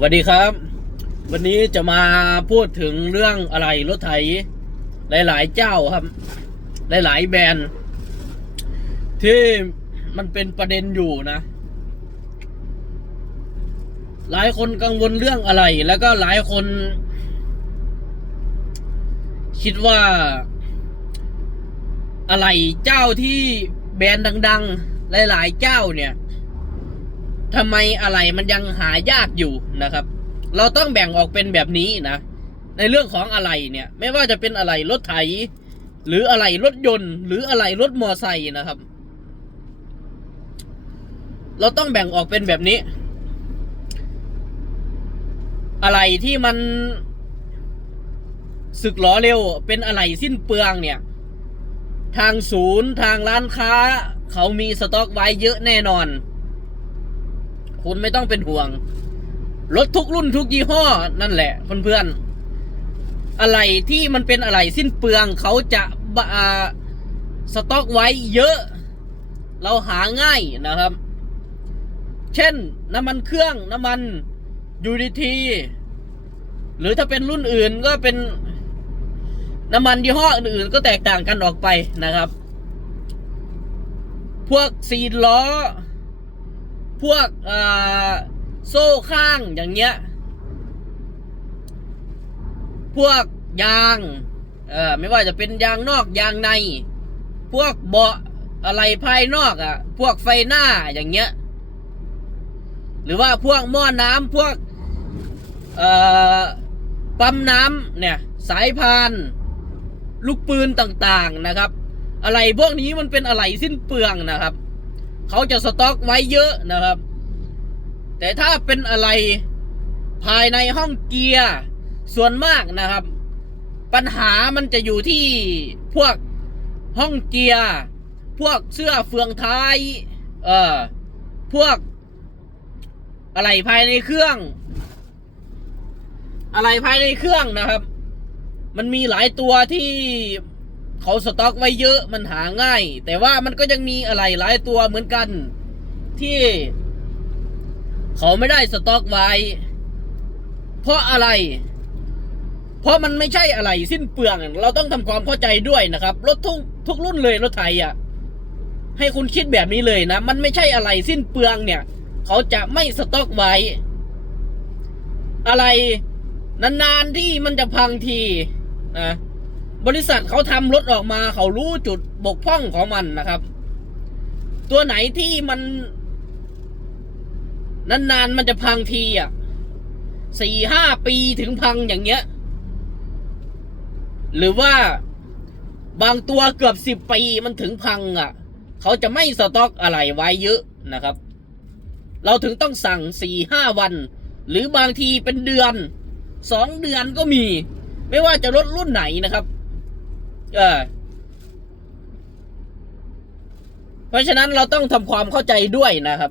สวัสดีครับ วันนี้จะมาพูดถึงเรื่องอะไรรถไถหลาย ๆ เจ้าครับ หลาย ๆ แบรนด์ที่มันเป็นประเด็นอยู่นะ หลายคนกังวลเรื่องอะไร แล้วก็หลายคน คิดว่า อะไรเจ้าที่แบรนด์ดัง ๆ หลาย ๆ เจ้าเนี่ย ทำไมอะไรมันยังหายากอยู่นะครับ เราต้องแบ่งออกเป็นแบบนี้นะ ในเรื่องของอะไรเนี่ย ไม่ว่าจะเป็นอะไรรถไถ หรืออะไรรถยนต์ หรืออะไรรถมอไซค์นะครับ เราต้องแบ่งออกเป็นแบบนี้ อะไรที่มันสึกหลอเร็วเป็นอะไรสิ้นเปลืองเนี่ย ทางศูนย์ทางร้านค้า เขามีสต็อกไว้เยอะแน่นอน คุณไม่ต้องเป็นห่วง รถทุกรุ่นทุกยี่ห้อ นั่นแหละเพื่อนๆอะไรที่มันเป็นอะไรสิ้นเปลืองเขาจะบาสต็อกไว้เยอะ เราหาง่ายนะครับ เช่นน้ำมันเครื่องน้ำมันยูดีทีหรือถ้าเป็นรุ่นอื่นก็เป็นน้ำมันยี่ห้ออื่นๆก็แตกต่างกันออกไปนะครับ พวกซีนล้อ พวกโซ่ข้างอย่างเงี้ย พวกยางเออไม่ว่าจะเป็นยางนอกยางใน พวกเบาะอะไรภายนอกอะ่ะ พวกไฟหน้าอย่างเงี้ย หรือว่าพวกหม้อน้ำพวกเอ่อปั๊มน้ำเนี่ย สายพาน ลูกปืนต่างๆนะครับ อะไรพวกนี้มันเป็นอะไรสิ้นเปลืองนะครับ เขาจะสต็อกไว้เยอะนะครับ แต่ถ้าเป็นอะไรภายในห้องเกียร์ส่วนมากนะครับ ปัญหามันจะอยู่ที่พวกห้องเกียร์พวกเสื้อเฟืองท้ายเอ่อพวกอะไรภายในเครื่อง อะไรภายในเครื่องนะครับ มันมีหลายตัวที่ เขาสต็อกไว้เยอะมันหาง่าย แต่ว่ามันก็ยังมีอะไรหลายตัวเหมือนกันที่ เขาไม่ได้สต็อกไว้ เพราะอะไร เพราะมันไม่ใช่อะไรสิ้นเปลือง เราต้องทำความเข้าใจด้วยนะครับ รถทุกทุกรุ่นเลยรถไทยอะ ให้คุณคิดแบบนี้เลยนะ มันไม่ใช่อะไรสิ้นเปลืองเนี่ย เขาจะไม่สต็อกไว้ อะไร นานๆที่มันจะพังทีนะ บริษัทเขาทำรถออกมาเขารู้จุดบกพร่องของมันนะครับ ตัวไหนที่มันนานๆมันจะพังทีอะสี่ห้าปีถึงพังอย่างเงี้ย หรือว่าบางตัวเกือบสิบปีมันถึงพังอะ เขาจะไม่สต็อกอะไรไว้เยอะนะครับ เราถึงต้องสั่งสี่ห้าวัน หรือบางทีเป็นเดือนสองเดือนก็มี ไม่ว่าจะรถรุ่นไหนนะครับ เออเพราะฉะนั้นเราต้องทำความเข้าใจด้วยนะครับ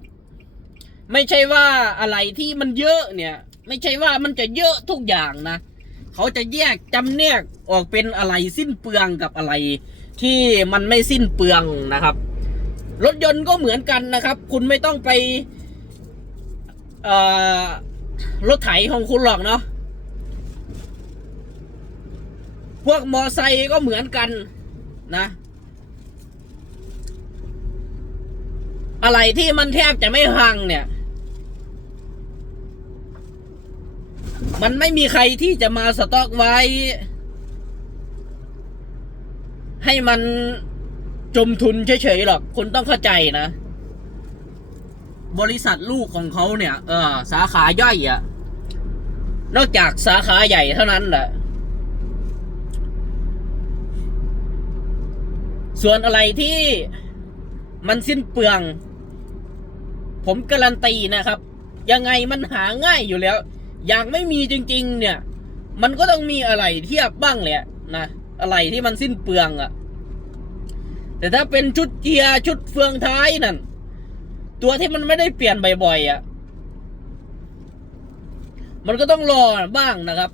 ไม่ใช่ว่าอะไรที่มันเยอะเนี่ย ไม่ใช่ว่ามันจะเยอะทุกอย่างนะเขาจะแยกจำแนกออกเป็นอะไรสิ้นเปลืองกับอะไร ที่มันไม่สิ้นเปลืองนะครับ รถยนต์ก็เหมือนกันนะครับ คุณไม่ต้องไปรถไถของคุณหรอกเนาะ พวกมอไซค์ก็เหมือนกันนะ อะไรที่มันแทบจะไม่พังเนี่ย มันไม่มีใครที่จะมาสต็อกไว้ ให้มันจมทุนเฉยๆหรอกคุณต้องเข้าใจนะ บริษัทลูกของเขาเนี่ย เออ สาขาย่อยอะนอกจากสาขาใหญ่เท่านั้นแหละ ส่วนอะไรที่มันสิ้นเปลือง ผมการันตีนะครับ ยังไงมันหาง่ายอยู่แล้ว อย่างไม่มีจริง ๆ เนี่ย มันก็ต้องมีอะไรเทียบบ้างแหละนะอะไรที่มันสิ้นเปลืองอะ่ะแต่ถ้าเป็นชุดเกียร์ชุดเฟืองท้ายนั่นตัวที่มันไม่ได้เปลี่ยนบ่อยๆอะ่ะ มันก็ต้องรอบ้างนะครับ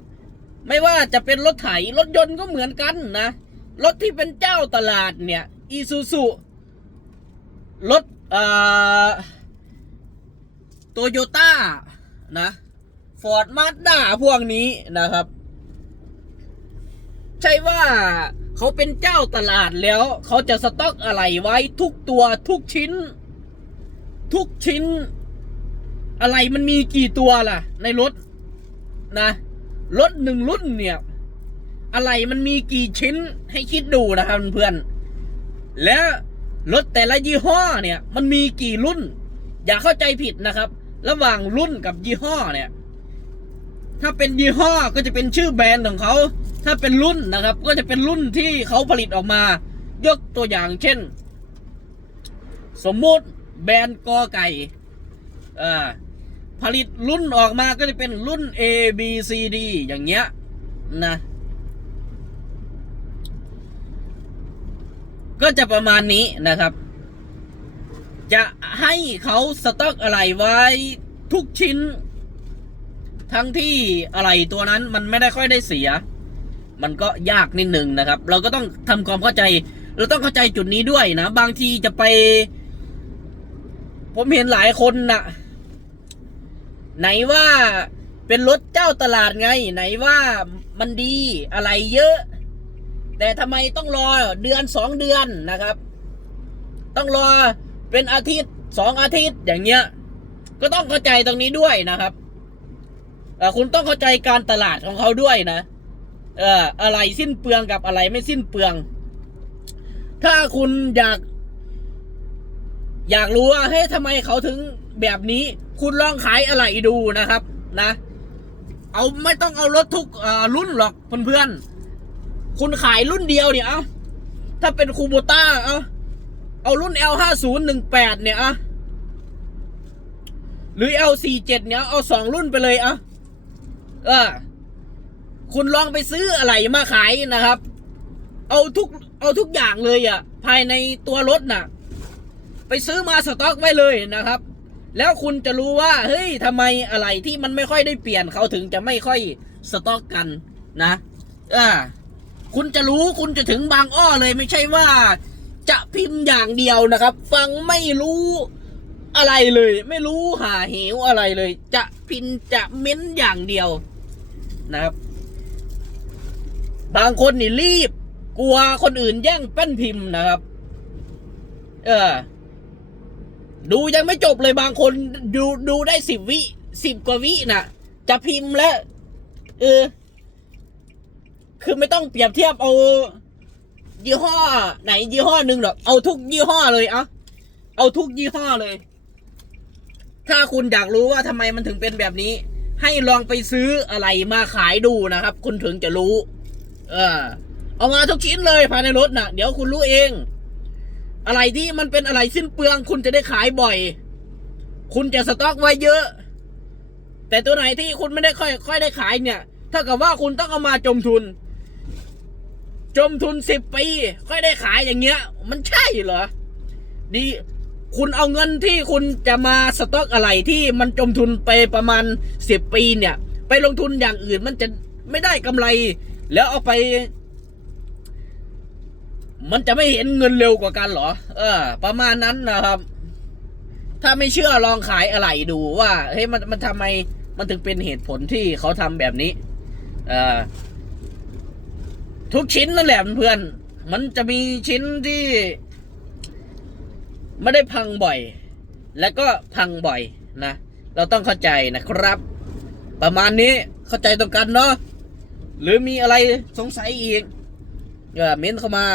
ไม่ว่าจะเป็นรถไถรถยนต์ก็เหมือนกันนะ รถที่เป็นเจ้าตลาดเนี่ยอีซูซุรถอ่อโตโยต้านะฟอร์ดมาสด้าพวกนี้นะครับ ใช่ว่าเขาเป็นเจ้าตลาดแล้ว เขาจะสต็อกอะไรไว้ทุกตัวทุกชิ้น ทุกชิ้น อะไรมันมีกี่ตัวล่ะ ในรถนะ รถหนึ่งรุ่นเนี่ย อะไรมันมีกี่ชิ้นให้คิดดูนะครับเพื่อนๆและรถแต่ละยี่ห้อเนี่ย มันมีกี่รุ่น อย่าเข้าใจผิดนะครับ ระหว่างรุ่นกับยี่ห้อเนี่ย ถ้าเป็นยี่ห้อก็จะเป็นชื่อแบรนด์ของเขา ถ้าเป็นรุ่นนะครับ ก็จะเป็นรุ่นที่เขาผลิตออกมา ยกตัวอย่างเช่น สมมุติแบรนด์กอไก่อ่าผลิตรุ่นออกมาก็จะเป็นรุ่น A B C D อย่างเงี้ยนะ ก็จะประมาณนี้นะครับ จะให้เขาสต็อกอะไรไว้ทุกชิ้น ทั้งที่อะไรตัวนั้นมันไม่ได้ค่อยได้เสีย มันก็ยากนิดหนึ่งนะครับ เราก็ต้องทำความเข้าใจ เราต้องเข้าใจจุดนี้ด้วยนะ บางทีจะไป ผมเห็นหลายคนนะ่ะ ไหนว่าเป็นรถเจ้าตลาดไง ไหนว่ามันดีอะไรเยอะ แต่ทำไมต้องรอเดือนสองเดือนนะครับ ต้องรอเป็นอาทิตย์สองอาทิตย์อย่างเงี้ย ก็ต้องเข้าใจตรงนี้ด้วยนะครับคุณต้องเข้าใจการตลาดของเขาด้วยนะ เอออะไรสิ้นเปลืองกับอะไรไม่สิ้นเปลือง ถ้าคุณอยาก อยากรู้ว่าเฮ้ยทำไมเขาถึงแบบนี้ คุณลองขายอะไรดูนะครับ นะ เอาไม่ต้องเอารถทุกรุ่นหรอกเพื่อนๆ คุณขายรุ่นเดียวเนี่ยเอาถ้าเป็นคูโบต้าเอาเอารุ่น L ห้าศูนย์หนึ่งแปดเนี่ยอะหรือ L สี่เจ็ดเนี่ยเอาสองรุ่นไปเลยอะเออคุณลองไปซื้ออะไรมาขายนะครับ เอาทุกเอาทุกอย่างเลยอะภายในตัวรถน่ะ ไปซื้อมาสต็อกไว้เลยนะครับ แล้วคุณจะรู้ว่า เฮ้ยทำไมอะไรที่มันไม่ค่อยได้เปลี่ยนเขาถึงจะไม่ค่อยสต็อกกันนะ อ่า คุณจะรู้คุณจะถึงบางอ้อเลยไม่ใช่ว่า จะพิมพ์อย่างเดียวนะครับ ฟังไม่รู้อะไรเลย ไม่รู้หาเหวอะไรเลย จะพิมพ์จะเม้นอย่างเดียวนะครับ บางคนนี่รีบ กลัวคนอื่นแย่งแป้นพิมพ์นะครับ เออ ดูยังไม่จบเลยบางคนดูดูได้สิบวิสิบกว่าวิน่ะจะพิมพ์แล้วเออ คือไม่ต้องเปรียบเทียบเอา ยี่ห้อ ไหนยี่ห้อหนึ่งหรอกเอาทุกยี่ห้อเลยเอาเอาทุกยี่ห้อเลย ถ้าคุณอยากรู้ว่าทำไมมันถึงเป็นแบบนี้ ให้ลองไปซื้ออะไรมาขายดูนะครับ คุณถึงจะรู้ เออเอามาทุกชิ้นเลยภายในรถนะ่ะ เดี๋ยวคุณรู้เอง อะไรที่มันเป็นอะไรสิ้นเปลือง คุณจะได้ขายบ่อย คุณจะสต็อกไว้เยอะ แต่ตัวไหนที่คุณไม่ได้ค่อยค่อยได้ขายเนี่ย ถ้ากับว่าคุณต้องเอามาจมทุน จมทุนสิบปีค่อยได้ขายอย่างเงี้ย มันใช่เหรอ ดี คุณเอาเงินที่คุณจะมาสต็อกอะไรที่มันจมทุนไปประมาณสิบปีเนี่ย ไปลงทุนอย่างอื่นมันจะไม่ได้กำไร แล้วเอาไป มันจะไม่เห็นเงินเร็วกว่ากันเหรอ เออ ประมาณนั้นนะครับ ถ้าไม่เชื่อลองขายอะไรดูว่าเฮ้ยมันมันทำไมมันถึงเป็นเหตุผลที่เขาทำแบบนี้ เออ ทุกชิ้นนั่นแหละเพื่อน มันจะมีชิ้นที่ ไม่ได้พังบ่อย แล้วก็พังบ่อยนะ เราต้องเข้าใจนะครับ ประมาณนี้เข้าใจตรงกันเนาะหรือมีอะไรสงสัยอีกอย่าเม้นเข้ามา